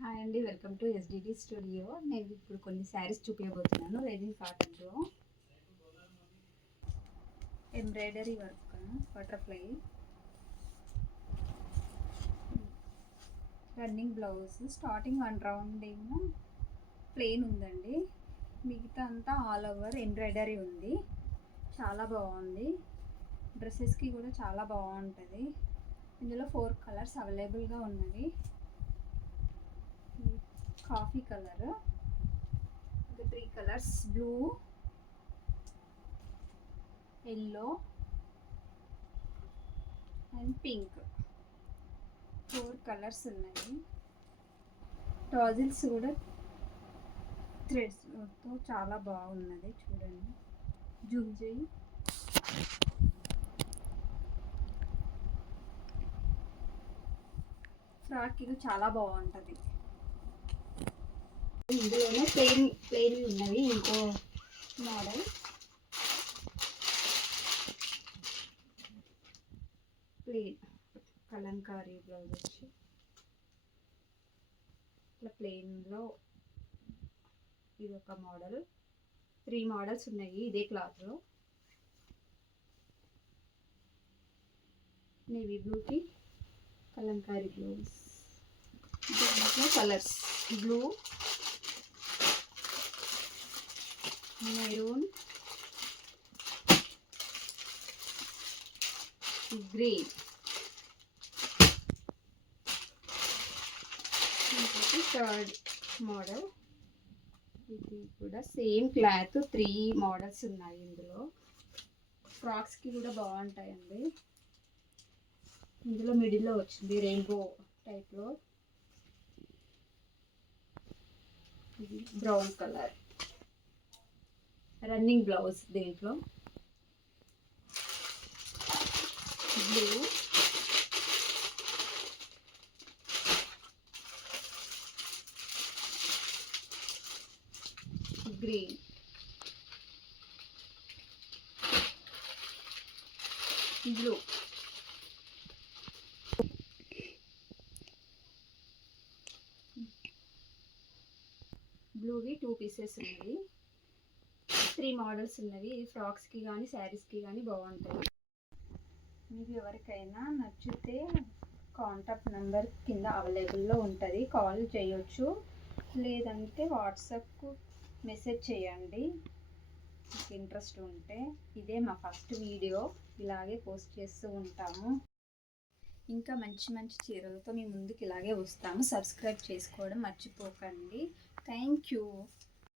హాయ్ అండి, welcome to SDT studio. నేను ఇప్పుడు కొన్ని శారీస్ చూపించబోతున్నాను. రెజిన్ కాటన్లో embroidery work, butterfly, running blouse. Starting 1 రౌండ్ ఏమో ప్లెయిన్ ఉందండి, మిగతా అంతా ఆల్ ఓవర్ ఎంబ్రాయిడరీ ఉంది. చాలా బాగుంది. డ్రెస్సెస్కి కూడా చాలా బాగుంటుంది. ఇందులో 4 కలర్స్ అవైలబుల్గా ఉన్నవి. Coffee colour, 3 colours, blue, yellow and pink. 4 కలర్స్ ఉన్నాయి. టాజిల్స్ కూడా థ్రెడ్స్తో చాలా బాగున్నది. చూడండి, జూమ్ చేయి. ఫ్రాక్ ఇది చాలా బాగుంటుంది. ఇందులోనే ప్లెయిన్ ఉన్నవి. ఇంకో మోడల్ ప్లెయిన్ కలంకారీ బ్లౌజ్ వచ్చి ఇట్లా ప్లెయిన్లో ఇది ఒక మోడల్. 3 మోడల్స్ ఉన్నాయి ఇదే క్లాత్లో. నేవీ బ్లూకి కలంకారీ బ్లౌజ్. దీంట్లో కలర్స్ బ్లూ, మెరూన్, గ్రీన్. ఇంకొకటి థర్డ్ మోడల్. ఇది కూడా సేమ్ క్లాత్. 3 మోడల్స్ ఉన్నాయి ఇందులో. ఫ్రాక్స్కి కూడా బాగుంటాయండి. ఇందులో మిడిల్లో వచ్చింది రెయిన్బో టైప్లో. ఇది బ్రౌన్ కలర్ రన్నింగ్ బ్లౌజ్. దీంట్లో బ్లూ, గ్రీన్, బ్లూ. బ్లూవి 2 పీసెస్ ఉన్నవి. 3 మోడల్స్ ఉన్నవి. ఫ్రాక్స్కి కానీ శారీస్కి కానీ బాగుంటాయి. మీకు ఎవరికైనా నచ్చితే కాంటాక్ట్ నెంబర్ కింద అవైలబుల్లో ఉంటుంది, కాల్ చేయొచ్చు. లేదంటే వాట్సాప్కు మెసేజ్ చేయండి మీకు ఇంట్రెస్ట్ ఉంటే. ఇదే మా ఫస్ట్ వీడియో, ఇలాగే పోస్ట్ చేస్తూ ఉంటాము. ఇంకా మంచి మంచి చీరలతో మీ ముందుకు ఇలాగే వస్తాము. సబ్స్క్రైబ్ చేసుకోవడం మర్చిపోకండి. Thank you.